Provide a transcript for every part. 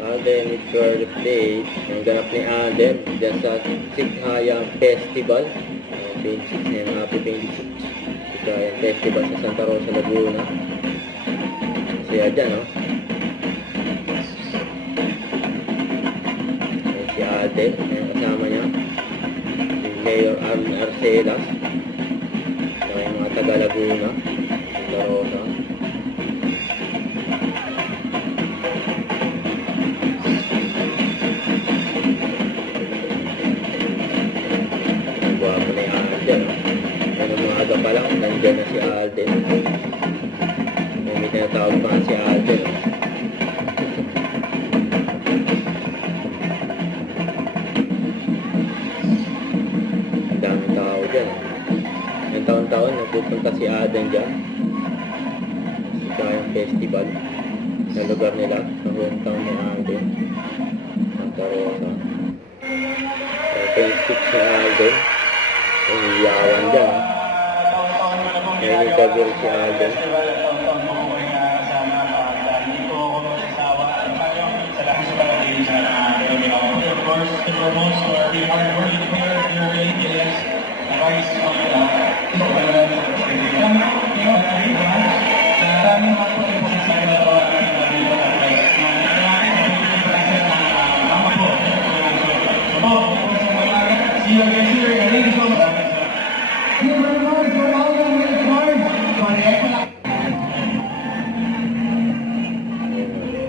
Alden with your plate. Ang ganap ni Alden dyan sa Sighayang Festival. 26 na yung Happy 26. Sighayang Festival sa Santa Rosa, Laguna. Kaya dyan, no? Ayan si Alden. Ayan kasama niya. Si Mayor Armin Arcelas. Saka yung mga taga Laguna. Santa Rosa. Gwapo na yung Alden. Ano mga aga pa lang, nandyan na si Alden. May tinatawag pa si Alden. Ang daming tao dyan. Yung taon-taon, nagpupunta si Alden dyan. Sighayang Festival. Sa lugar nila, sa hometown ni Alden. Santa Rosa. Facebook si Alden. Ang iyawan dyan. May interview si Alden. Of course, the foremost for the hard-working player here in APS, Vice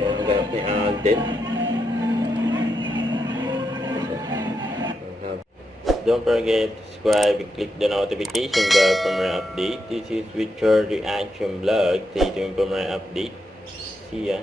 Ang ganap ni Alden. Don't forget to subscribe and click the notification bell for more update. This is Richard Reaction Vlog. Stay tuned for more update. See ya.